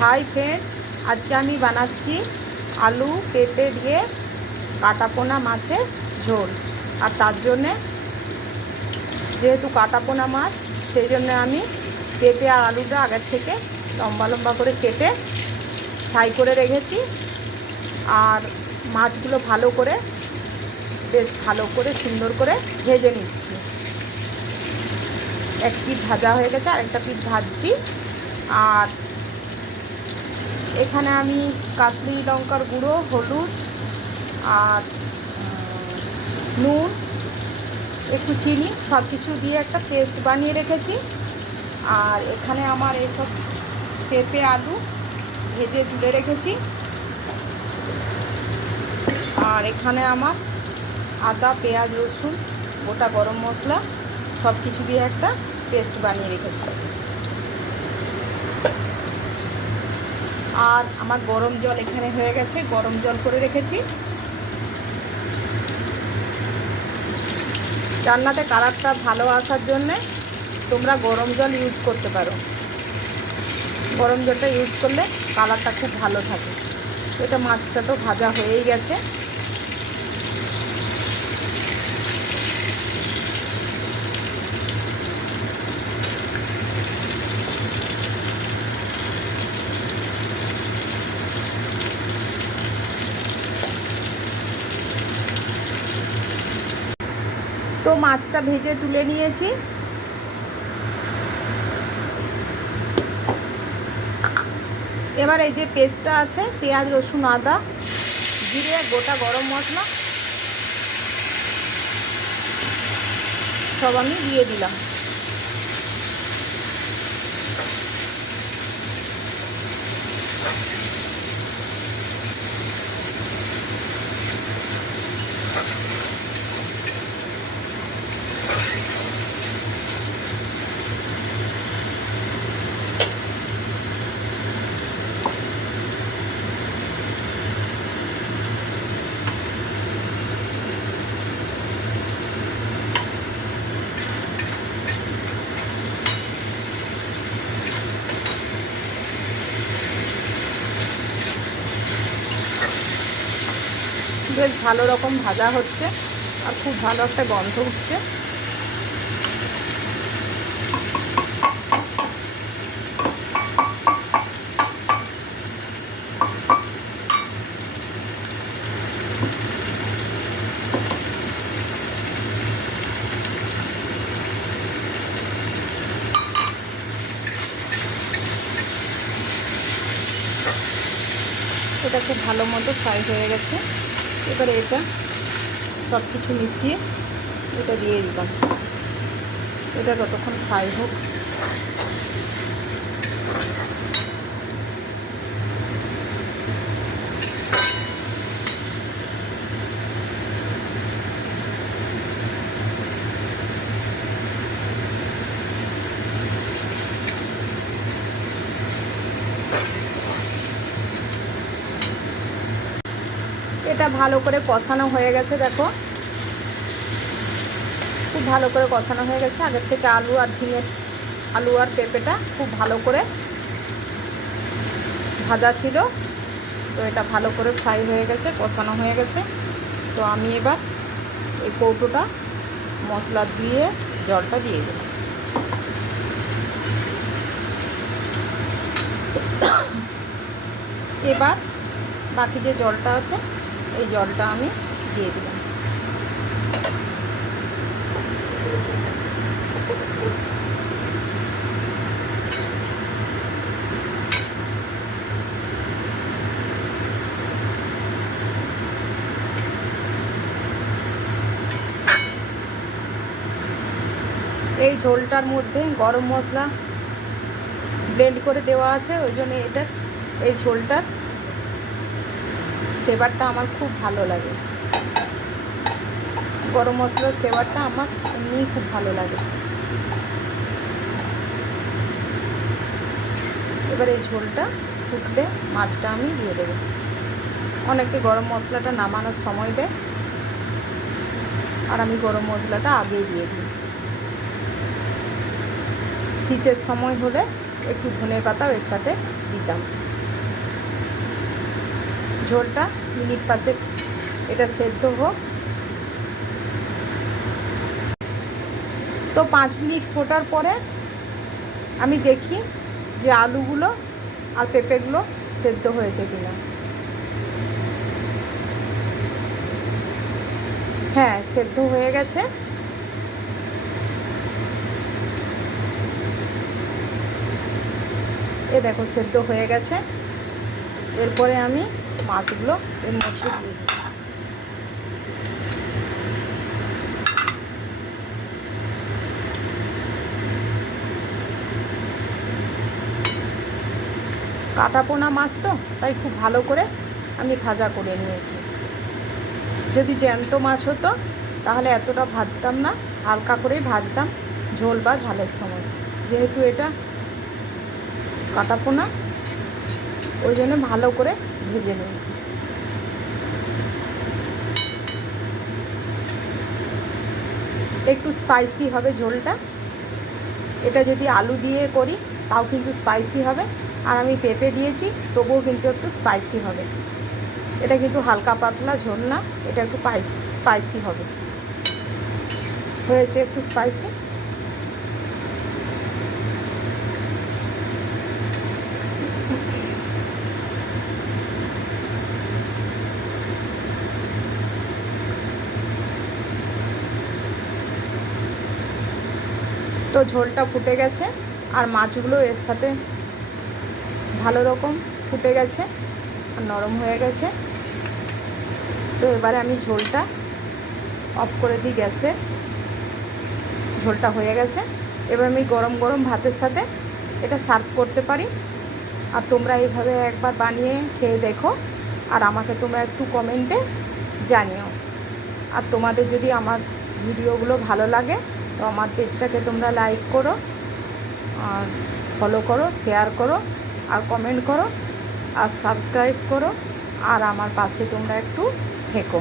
Hi friend, আজকে আমি বানাচ্ছি আলু পেঁপে দিয়ে কাটাপোনা মাছের ঝোল। আর তার জন্যে যেহেতু কাটাপোনা মাছ, সেই জন্য আমি পেঁপে আর আলুটা আগের থেকে লম্বা লম্বা করে কেটে ফ্রাই করে রেখেছি। আর মাছগুলো বেশ ভালো করে সুন্দর করে ভেজে নিচ্ছি। এক পিঠ ভাজা হয়ে গেছে, আরেকটা পিঠ ভাজছি। আর এখানে আমি কাশ্মীরি লঙ্কার গুঁড়ো, হলুদ আর নুন, একটু চিনি সব কিছু দিয়ে একটা পেস্ট বানিয়ে রেখেছি। আর এখানে আমার এসব পেঁপে আলু ভেজে তুলে রেখেছি। আর এখানে আমার আদা, পেঁয়াজ, রসুন, গোটা গরম মশলা সব কিছু দিয়ে একটা পেস্ট বানিয়ে রেখেছি। আর আমার গরম জল এখানে হয়ে গেছে, গরম জল করে রেখেছি। রান্নাতে কালারটা ভালো আসার জন্যে তোমরা গরম জল ইউজ করতে পারো। গরম জলটা ইউজ করলে কালারটা খুব ভালো থাকে। এটা মাছটা তো ভাজা হয়েই গেছে। তো মাছটা ভেজে তুলে নিয়েছি। এবার এই যে পেস্টটা আছে, পেঁয়াজ, রসুন, আদা, জিরে, গোটা গরম মশলা সব আমি দিয়ে দিলাম। বেশ ভালো রকম ভাজা হচ্ছে আর খুব ভালো একটা গন্ধ উঠছে। এটা খুব ভালো মতো ফ্রাই হয়ে গেছে। এবারে এটা সব কিছু মিশিয়ে এটা দিয়ে দিলাম। এটা ততক্ষণ ফ্রাই হোক। এটা ভালো করে কষানো হয়ে গেছে, দেখো খুব ভালো করে কষানো হয়ে গেছে। আগের থেকে আলু আর পেঁপেটা খুব ভালো করে ভাজা ছিল। তো এটা ভালো করে ফ্রাই হয়ে গেছে, কষানো হয়ে গেছে। তো আমি এবার এই কৌটোটা মশলা দিয়ে জলটা দিয়ে দিলাম। এবার বাকি যে জলটা আছে এই জলটা আমি দিয়ে দিলাম। এই ঝোলটার মধ্যে গরম মশলা ব্লেন্ড করে দেওয়া আছে, ওই জন্য এই ঝোলটার ফ্লেভারটা আমার খুব ভালো লাগে। গরম মশলার ফ্লেভারটা আমার এমনিই খুব ভালো লাগে। এবার এই ঝোলটা ফুটলে মাছটা আমি দিয়ে দেবো। অনেকে গরম মশলাটা নামানোর সময় দেয়, আর আমি গরম মশলাটা আগেই দিয়ে দিই। শীতের সময় হলে একটু ধনে পাতাও এর সাথে দিতাম। ঝোলটা মিনিট 5 এটা সেদ্ধ হোক। তো 5 মিনিট ফোটার পরে আমি দেখি যে আলুগুলো আর পেঁপেগুলো সেদ্ধ হয়েছে কিনা। হ্যাঁ, সেদ্ধ হয়ে গেছে। এ দেখো সেদ্ধ হয়ে গেছে। এরপরে আমি মাছগুলো এর মধ্যে দিয়ে দিই। কাটাপোনা মাছ তো তাই খুব ভালো করে আমি ভাজা করে নিয়েছি। যদি জ্যান্ত মাছ হতো তাহলে এতটা ভাজতাম না, হালকা করেই ভাজতাম ঝোল বা ঝালের সময়। যেহেতু এটা কাটাপোনা ওই জন্য ভালো করে ভেজে নিয়েছি। একটু স্পাইসি হবে ঝোলটা। এটা যদি আলু দিয়ে করি তাও কিন্তু স্পাইসি হবে, আর আমি পেঁপে দিয়েছি তবুও কিন্তু একটু স্পাইসি হবে। এটা কিন্তু হালকা পাতলা ঝোল না, এটা একটু স্পাইসি হবে। হয়েছে একটু স্পাইসি। তো ঝোলটা ফুটে গেছে আর মাছগুলো এর সাথে ভালো রকম ফুটে গেছে আর নরম হয়ে গেছে। তো এবারে আমি ঝোলটা অফ করে দিই গ্যাসে। ঝোলটা হয়ে গেছে। এবার আমি গরম গরম ভাতের সাথে এটা সার্ভ করতে পারি। আর তোমরা এইভাবে একবার বানিয়ে খেয়ে দেখো, আর আমাকে তোমরা একটু কমেন্টে জানিও। আর তোমাদের যদি আমার ভিডিওগুলো ভালো লাগে তো আমার পেজটাকে তোমরা লাইক করো, আর ফলো করো, শেয়ার করো, আর কমেন্ট করো, আর সাবস্ক্রাইব করো, আর আমার পাশে তোমরা একটু থেকো।